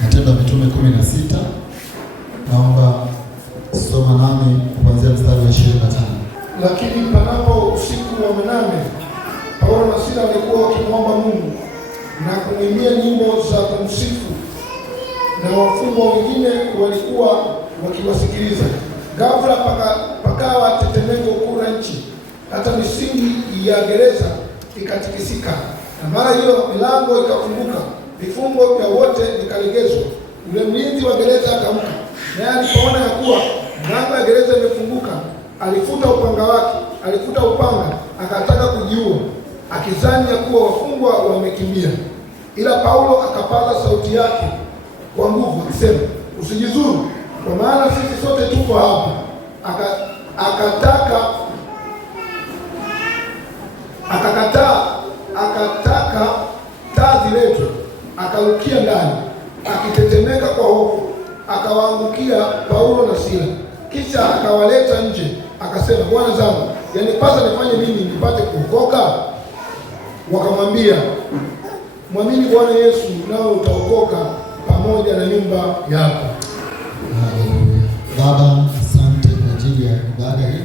Matendo ya Mitume 16. Naomba soma nami kuanzia mstari wa 25. Lakini panapo usiku wa manane, Paulo na Sila walikuwa wakimwomba Mungu na kumwimbia nyimbo za kumsifu, na wafungwa wengine walikuwa wakiwasikiliza. Ghafla pakawa tetemeko kuu la nchi, hata misingi ya gereza ikatikisika, na mara hiyo milango ikafunguka, vifungo vya wote vikalegezwa. Yule mlinzi wa gereza akaamka, naye alipoona ya kuwa milango ya gereza imefunguka, alifuta upanga akataka kujiua, akizani ya kuwa wafungwa wamekimbia. Ila Paulo akapaza sauti yake kwa nguvu akisema, usijizuru, kwa maana sisi sote tuko hapa. Akataka taa ziletwe, akarukia ndani akitetemeka kwa hofu, akawaangukia Paulo na Sila. Kisha akawaleta nje, akasema, bwana zangu, yanipasa nifanye nini nipate kuokoka? Wakamwambia, mwamini Bwana Yesu nao utaokoka pamoja na nyumba yako. Baba, asante kwa ajili ya ibada hii.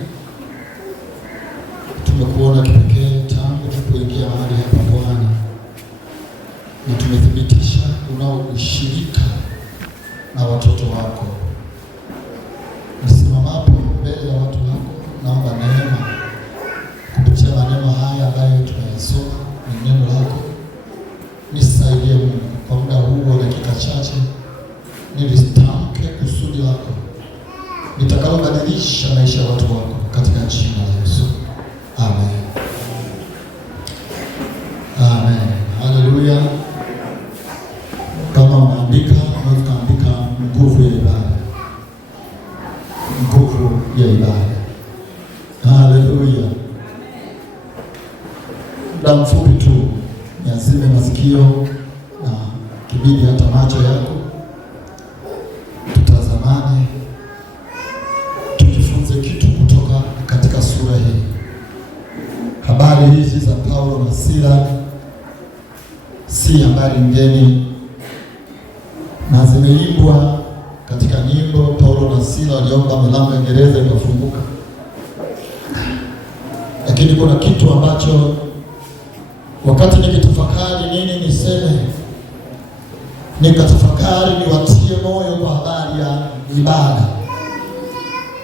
Tumekuona kipekee tangu tulipoingia mahali hapa Bwana, na tumethibitisha unao ushirika na watoto wako. Nisimamapo mbele ya watu wako, naomba neema kupitia maneno haya ambayo tunayasoma, ni neno lako. Nisaidie Mungu kwa muda huu wa dakika chache, nilitamke kusudi lako litakalobadilisha maisha ya watu wako katika jina la Yesu. Amen. Amen. Haleluya. Kama unaandika, unaweza kuandika nguvu ya ibada. Nguvu ya ibada. Haleluya. Muda mfupi tu niazime masikio na kibidi hata macho yako, tutazamane, tujifunze kitu kutoka katika sura hii. Habari hizi za Paulo na Sila si habari ngeni, na zimeimbwa katika nyimbo. Paulo na Sila waliomba milango ya gereza ikafunguka, lakini kuna kitu ambacho wakati nikitafakari nini niseme, nikatafakari niwatie moyo kwa habari ya ibada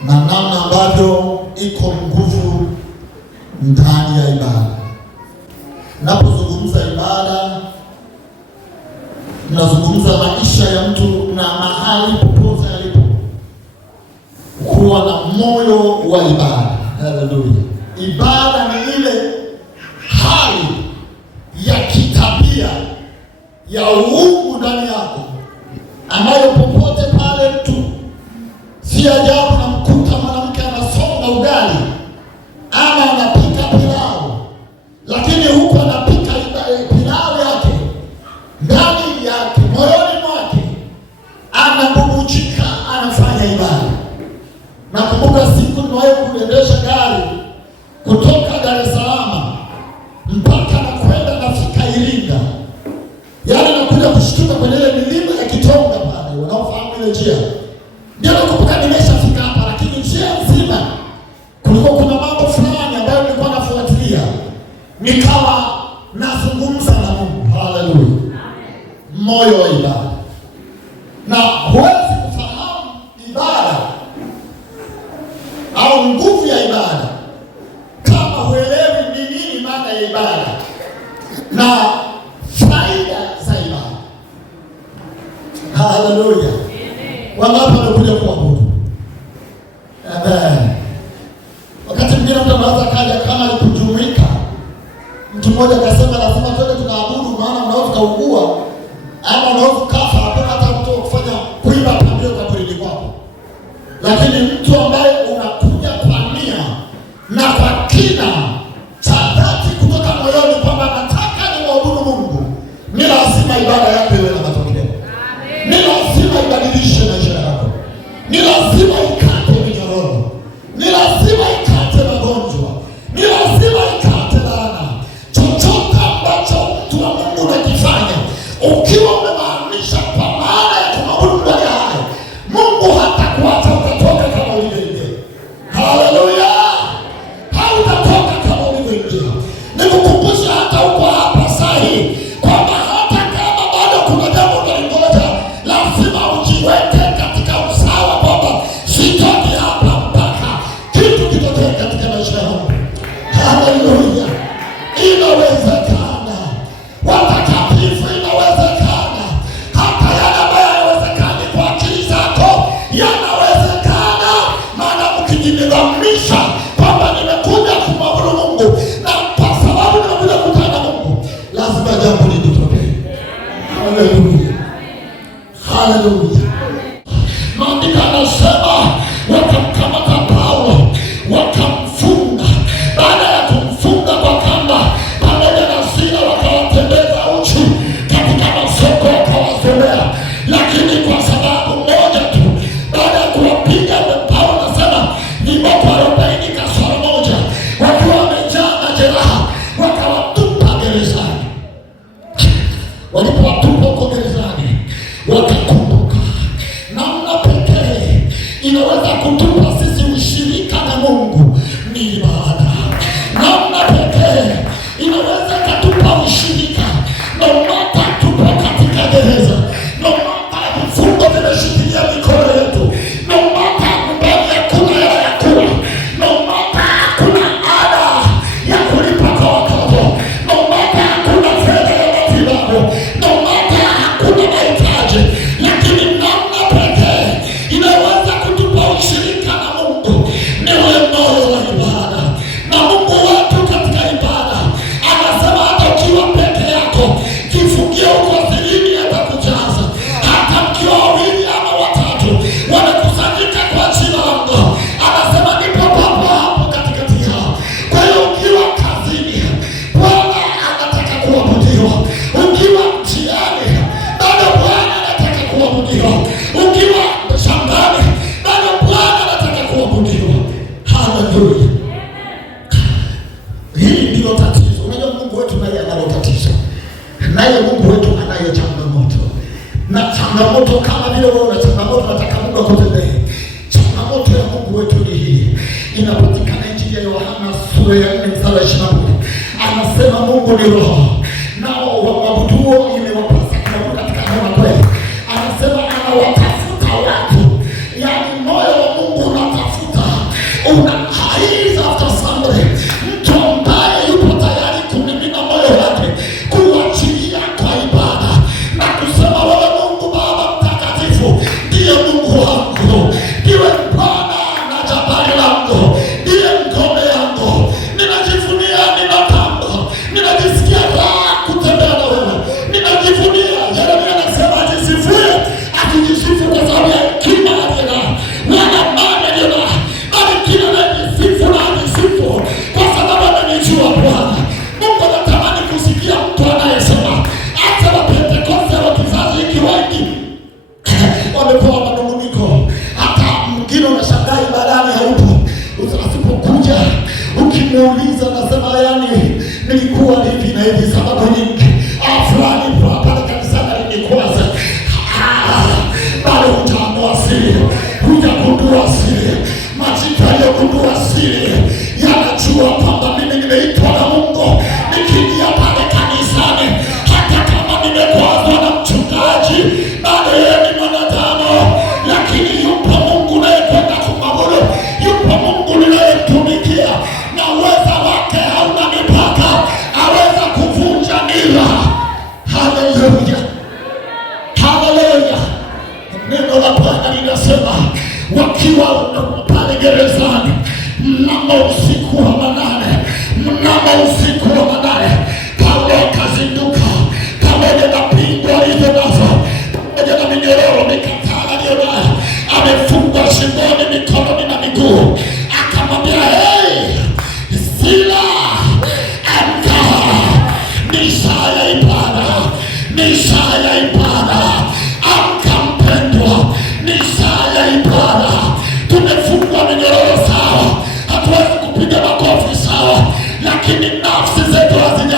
na namna ambavyo iko nguvu ndani ya ibada. Napozungumza ibada, nazungumza maisha ya mtu na mahali popote alipo kuwa na moyo wa ibada. Haleluya. Ibada ni ile hali ya kitabia ya uungu ndani yako, ambayo popote pale mtu, si ajabu na mkuta mwanamke anasonga ugali ama anapika pilau, lakini huko anapika pilau yake, ndani yake, moyoni mwake anabubujika, anafanya ibada. Nakumbuka siku niwahi kuendesha gari kutoka Dar es Salaam mpaka nakwenda nafika Iringa, yaani nakuja kushtuka kwenye ile milima ya Kitonga pale, wanaofahamu ile njia. Ndio nakumbuka nimeshafika hapa, lakini njia nzima kulikuwa kuna mambo fulani ambayo nilikuwa nafuatilia, nikawa nazungumza na Mungu. Haleluya. Moyo wa ibada. Na huwezi kufahamu ibada au nguvu ya ibada kama huelewi ni nini maana ya ibada na faida za ibada. Haleluya. Wangapi wamekuja kuabudu? Amen. Wakati mwingine mtu anaweza kaja kama alikujumuika. Mtu mmoja akasema lazima twende tukaabudu, maana unaweza kaugua ama unaweza kafa, hapo hata mtu kufanya kuiba pambio kwa kuridhi kwako. Lakini mtu ambaye unakuja kwa nia na kwa kina cha dhati kutoka moyoni kwamba nataka nimwabudu Mungu, ni lazima ibada yako iwe na matokeo. Ni lazima ibadilishe maisha yako. Ni lazima ikate minyororo. Ni lazima ikate magonjwa. Ni lazima ikate laana. Chochote ambacho mtu wa Mungu unakifanya ukiwa umemaanisha kwa maana ya Haleluya. Maandiko yanasema wakamkamata Paulo wakamfunga. Baada ya kumfunga kwa kamba pamoja na Sila, wakawatembeza uchi katika masoko wakawazolea, lakini kwa sababu moja tu, baada ya kuwapiga Paulo anasema viboko 40 kasoro moja, wakiwa wamejaa majeraha, wakawatupa gerezani. Walipowatupa huko gerezani, wakakumbuka namna pekee inaweza kutupa sisi ushirika na Mungu ni ibada. Namna pekee inaweza katupa ushirika, nomata tupo katika gereza, nomata vifungo vimeshikilia mikono yetu, nomata mbele hakuna hela ya kula, nomata hakuna ada ya kulipa kwa watoto, nomata hakuna fedha ya matibabu, nomata hakuna mahitaji, lakini namna pekee inaweza kutupa ushirika na Mungu ni ule moyo wa ibada. Na Mungu wetu katika ibada anasema hata ukiwa peke yako, jifungie huko sirini, atakujaza. Hata mkiwa wawili ama watatu wamekusanyika kwa jina langu, anasema nipo papo hapo katikati yao. Kwa hiyo ukiwa kazini, Bwana anataka kuabudiwa. Ukiwa mtihani, bado Bwana anataka kuabudiwa. Ukiwa shambani, bado Bwana anataka kuabudiwa. Haleluya. Hili ndilo tatizo. Unajua Mungu wetu naye analo tatizo, naye Mungu wetu anayo changamoto. Na changamoto kama vile wewe una changamoto, nataka Mungu akutendee. Changamoto ya Mungu wetu ni hii, inapatikana Injili ya Yohana sura ya 4 mstari wa 21. Anasema Mungu ni roho, nao waabuduo imewapasa kuabudu katika roho na kweli. Anasema anawatafuta watu, yaani moyo wa Mungu unatafuta, unahaiza after somebody, mtu ambaye yupo tayari kumimina moyo wake kuachilia kwa ibada na kusema wewe Mungu Baba mtakatifu ndiye Mungu wangu, ndiwe Bwana na jabali langu, ndiye ngome yangu, ninajivunia, ninatamba, ninajisikia raha kutembea na wewe, ninajivunia. Yeremia anasema ajisifuye, akijisifu kwa sababu ya hekima aliyonayo, wala mali aliyonayo, bali kila anayejisifu na ajisifu kwa sababu ananijua Bwana. Mungu anatamani kusikia mtu anayesema. Hata Wapentekoste wa kizazi hiki wengi wamepewa manunguniko. Hata mwingine unashangaa ibadani haupo, asipokuja ukimuuliza nasema yani nilikuwa hivi na hivi, sababu nyingi fulani pale kanisani alikwaza. Bado hutaamua siri, hujagundua siri. Majito yaliyogundua siri yanajua kwamba mimi nimeitwa na Mungu. Nikiingia pale kanisani, hata kama nimekwazwa na mchungaji, bado yeye ni mwanadamu, lakini yupo Mungu naye kwenda kumwabudu, yupo Mungu ninayemtumikia, na uweza wake hauna mipaka, aweza kuvunja nira. Haleluya, haleluya. Neno la Bwana linasema wakiwa pale gerezani mnamo usiku wa manane, Paulo akazinduka pamoja na pingu alizo nazo, pamoja na minyororo mikatala aliyonayo, amefungwa shingoni, mikononi na miguu. Akamwambia, hey Sila, amka, ni saa ya ibada, ni saa ya ibada. Amka mpendwa, ni saa ya ibada. Tumefungwa minyororo sawa, hatuwezi kupiga makofi sawa, lakini nafsi zetu hazija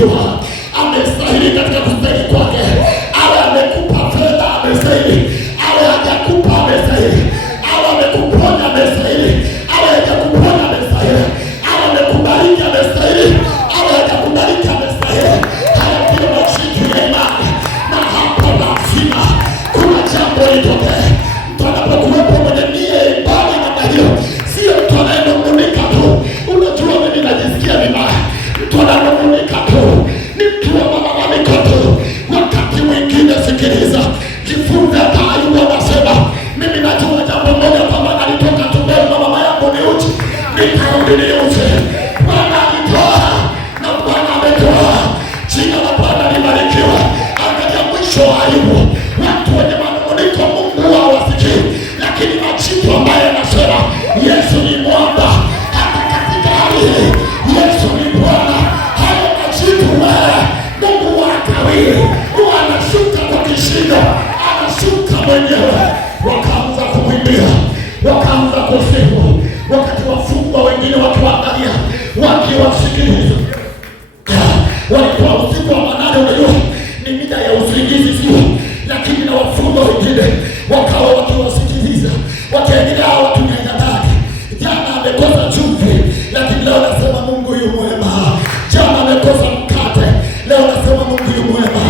kusifiwa, amestahili katika kustahili kwake. Awe amekupa fedha, amestahili. Awe hajakupa, amestahili. Awe amekuponya, amestahili. Awe hajakuponya, amestahili. Awe amekubariki, amestahili. Awe hajakubariki, amestahili. Haya ndio majibu ya imani, na hapo lazima kuna jambo litokee. Mtu anapokuwepo mwenye nia ya ibada namna hiyo, sio mtu anayenung'unika tu. Unajua mimi najisikia vibaya. Mtu ananung'unika tu, ni mtu wa malalamiko tu. Wakati mwingine, sikiliza, jifunze. Hata Ayubu anasema, mimi najua jambo moja, kwamba nalitoka tumboni mwa mama yangu ni uchi, nikarudi ni uchi. Bwana alitoa na Bwana ametoa. Jina la Bwana libarikiwe. Angalia mwisho wa Ayubu. Watu wenye manung'uniko Mungu hawasikii, lakini majibu ambaye anasema Yesu ni mwamba, hata katika hali hii Yesu ni Bwana. Hayo majibu Mungu hakawii, anashuka kwa kishindo, anashuka mwenyewe. Wakaanza kumwimbia, wakaanza kusifu, wakati wafungwa wengine wakiwaangalia, wakiwasikiliza. Walikuwa usiku wa manane, unajua ni mida ya usingizi, sio? Lakini na wafungwa wengine wakawa wakiwasikiliza, wakiangalia hao watu ni aina gani. Jana amekosa chumvi, lakini leo nasema Mungu yu mwema. Jana amekosa mkate, leo nasema Mungu yu mwema.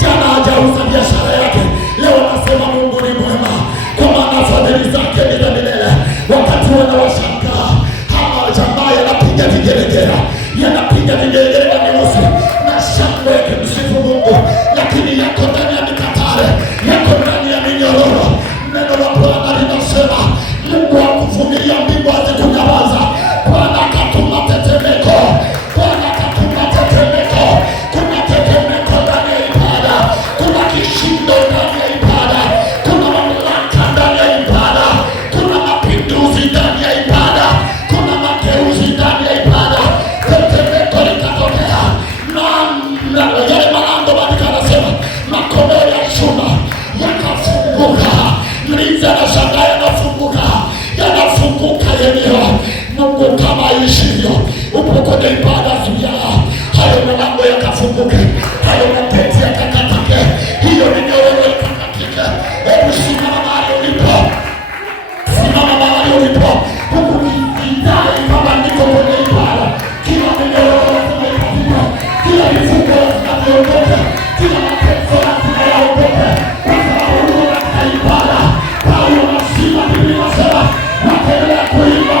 Jana hajauza biashara yake, leo nasema Mungu ni mwema, kwa maana fadhili zake ni za milele. Wakati wanawashangaa hawa jamaa, yanapiga vigelegele, yanapiga vigelegele nyeusi na shangwe yakimsifu Mungu, lakini yako ndani ya mikatale, yako ndani ya minyororo. Neno la Bwana linasema Mungu hakuvumilia mbingu hazikunyamaza. Bwana akatuma tetemeko, Bwana akatuma tetemeko. Kuna tetemeko ndani ya ibada, kuna kishindo ndani ya ibada, kuna mamlaka ndani ya ibada, kuna mapinduzi ndani ya ibada, kuna mageuzi ndani ya ibada. Tetemeko likatokea na yale malango, Bwana anasema makomeo ya chuma yakafunguka. Mlinzi anashangaa, yanafunguka yenyewe. Mungu kama aishivyo, upo kwenye ibada zuia hayo malango yakafunguke, hayo mapeti yakakatike, hiyo minyororo ikakatike. Hebu simama mahali ulipo, simama mahali ulipo, huku kidai kama niko kwenye ibada. Kila minyororo lazima ikatike, kila mifungo lazima iondoke, kila mateso lazima yaondoke, kwa sababu huko katika ibada Paulo anasema, Biblia inasema wakaendelea kuimba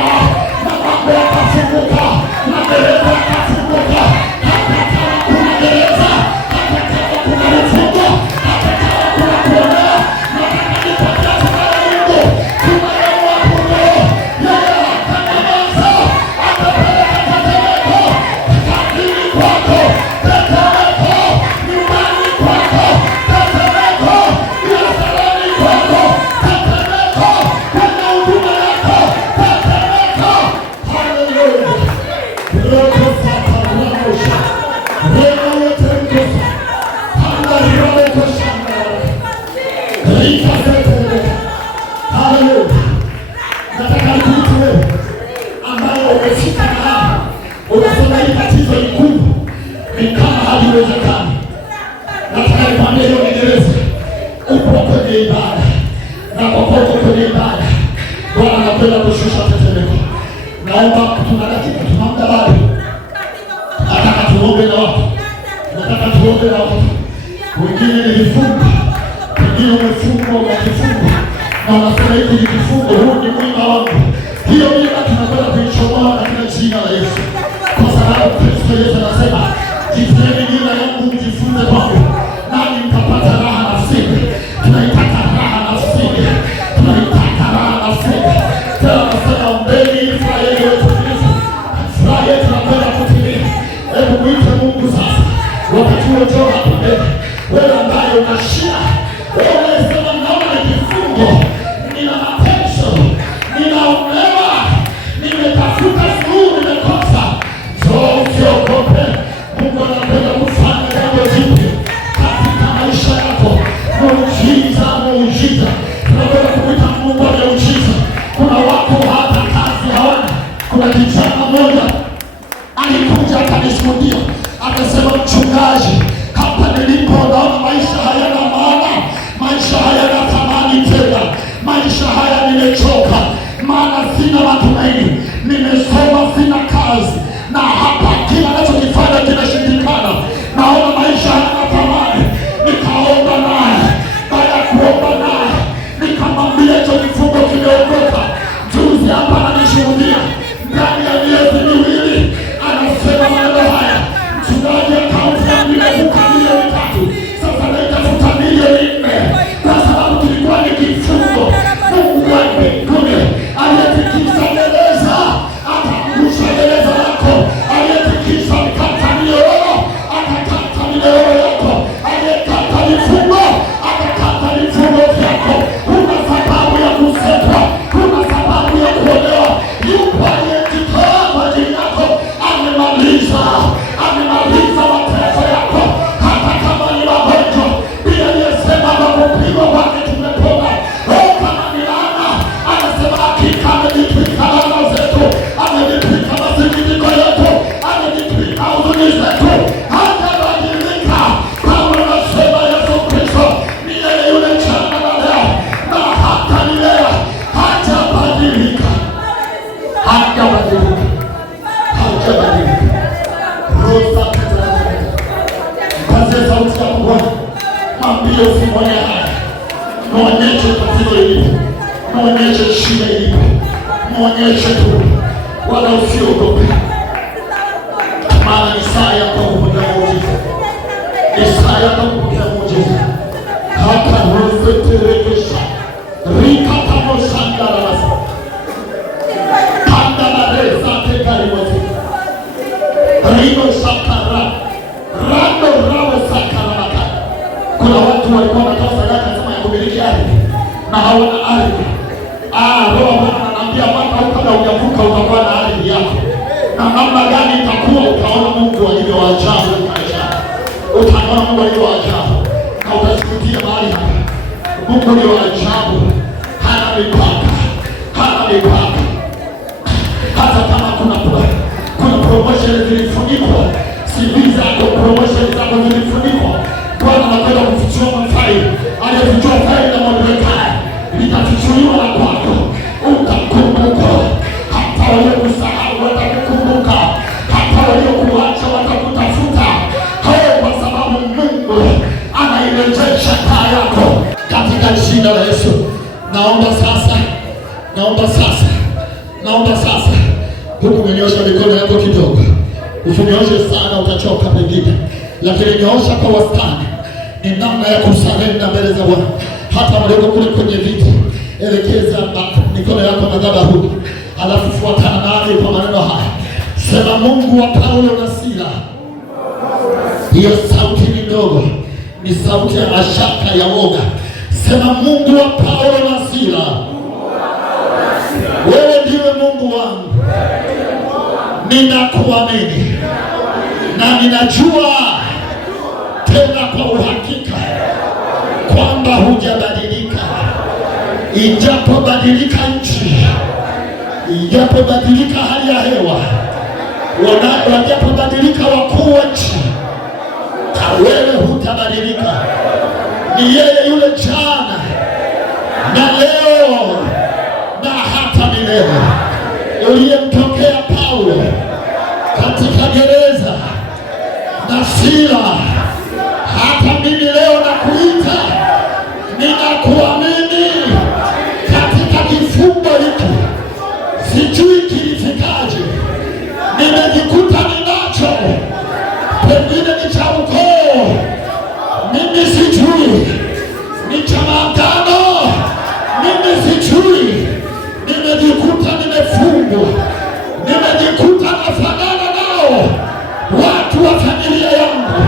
na mambo yakafunguka, magereza yakafunguka. Hata kama kuna gereza, hata kama kuna vifungo, hata kama kuna kuonea, nataka nipatia tumaini Mungu, tumaini wa Mungu. Yeye hatanyamaza, atapeleka tetemeko kazini kwako, tetemeko nyumbani kwako, tetemeko biasharani kwako, tetemeko kwenye huduma yako, tetemeko. Haleluya. Nataka nikuite wewe ambayo umefika mahali unasema hili tatizo ni kubwa, ni kama haliwezekani. Nataka nikwambie hiyo ni gereza. Upo kwenye ibada, na kwa kuwa uko kwenye ibada, Bwana anakwenda kushusha tetemeko. Naomba tuna dakika, tuna muda bado. Nataka tuombe na watu, nataka tuombe na watu. Wengine ni vifungo, wengine umefungwa ukifunga na unasema hiki ni kifungo, huu ni mwima wangu. Hiyo mima tunakwenda kuichomoa katika jina la Yesu, kwa sababu Kristo Yesu anasema, jifuneni nira yangu mjifunze kwangu, nani mtapata raha nafsini. Tunaitaka raha nafsini, tunaitaka raha nafsini. Tena nasema ombeni ili furaha yenu iwe timilifu. Furaha yetu inakwenda kutimia. Hebu mwite Mungu sasa, wakati huo njoo hapa mbele. Wewe ambaye una shida, wewe unasema naona kifungo, nina mateso, ninaonewa, nimetafuta suluhu, nimekosa. Njoo, usiogope. Mungu anapenda kufanya jambo jipya katika maisha yako. Muujiza, muujiza. Tunaweza kumwita Mungu wa muujiza. Kuna watu hata kazi hawana. Kuna kijana mmoja alikuja akanishuhudia, Akasema, mchungaji, hapa nilipo naona maisha hayana maana, maisha hayana thamani tena, maisha haya nimechoka, maana sina matumaini, nimesoma sina kazi, na hapa kila ninachokifanya kinashindikana, naona maisha hayana thamani. Nikaomba naye, baada ya kuomba naye nikamwambia hicho kifungo kimeondoka. Juzi hapa ananishuhudia ndani ya miezi miwili, anasema maneno haya, mchungaji, akaunti yangu imevuka milioni 3, sasa naitafuta milioni 4, kwa sababu kilikuwa ni kifungo. Mungu wa mbinguni aliyetikisa gereza ataangusha gereza lako, aliyetikisa mkata minyororo atakata minyororo yako, aliyekata vifungo atakata vifungo vyako. Kuna sababu ya kusetwa, kuna sababu ya kuolewa. Yupo aliyejitoa kwa ajili yako, amemaliza mateso yako, hata kama ni magonjwa. Pia aliyesema kwa kupigwa kwake tumepona. Kama ni laana, anasema hakika amejitwika laana zetu, amejitwika masikitiko yetu, amejitwika huzuni zetu. Hajabadilika. Paulo anasema Yesu Kristo ni yeye yule jana na leo na hata milele. Hajabadilika. Rosa kaze sauti ya Bwana, mwambie usimwone haya, mwonyeshe tatizo lilipo, mwonyeshe shida ilipo, mwonyeshe tu, wala usiogope, maana ni saa yako kupokea muujiza, ni saa yako kupokea muujiza. Hata roseterekesha rikatamosandarabasa kandalarezatekarimoti rino sakara rando rawe sakaramaka. Kuna watu walikuwa wanatoa sadaka kama ya kumiliki ardhi na hawana ardhi. Roho Bwana anambia mwaka huu kabla hujavuka utakuwa na ardhi yako, na namna gani itakuwa, utaona Mungu alivyo wa ajabu maisha. Utaona Mungu alivyo wa ajabu na utashuhudia mahali hapa. Mungu ni wa ajabu, hana mipaka, hana mipaka. Hata kama kuna promotion zilifunikwa, CV zako, promotion zako zilifunikwa, Bwana anakwenda kufichua mafaili. Aliyefichua faili la Mordekai litafichuliwa na kwako, utakumbuka. Hata waliokusahau watakukumbuka, hata waliokuacha watakutafuta, kwa sababu Mungu anairejesha taa yako katika jina la Yesu. Naomba sasa huku umenyosha mikono yako kidogo, usinyoshe sana, utachoka pengine, lakini nyosha kwa wastani. Ni namna ya kusarenda mbele za Bwana. Hata walioko kule kwenye viti, elekeza mikono yako madhabahuni, alafu fuatana nami kwa maneno haya. Sema, Mungu wa Paulo na Sila. Hiyo sauti ni ndogo, ni sauti ya mashaka, ya woga. Sema, Mungu wa Paulo na Sila, wewe ndiwe Mungu wangu, ninakuamini na ninajua tena kwa uhakika kwamba hujabadilika. Ijapobadilika nchi, ijapobadilika hali ya hewa, wajapobadilika wakuu wa nchi, wewe hutabadilika. Ni yeye yule jana na leo na hata milele. Uliyemtokea Paulo katika gereza na Sila, hata mimi leo nakuita, ninakuamini katika kifungo hiki. Sijui kilifikaje, nimejikuta ninacho, pengine ni cha ukoo, mimi sijui, ni cha maagano, mimi sijui. Nimejikuta nimefungwa, nimejikuta nafanana nao watu wa familia yangu.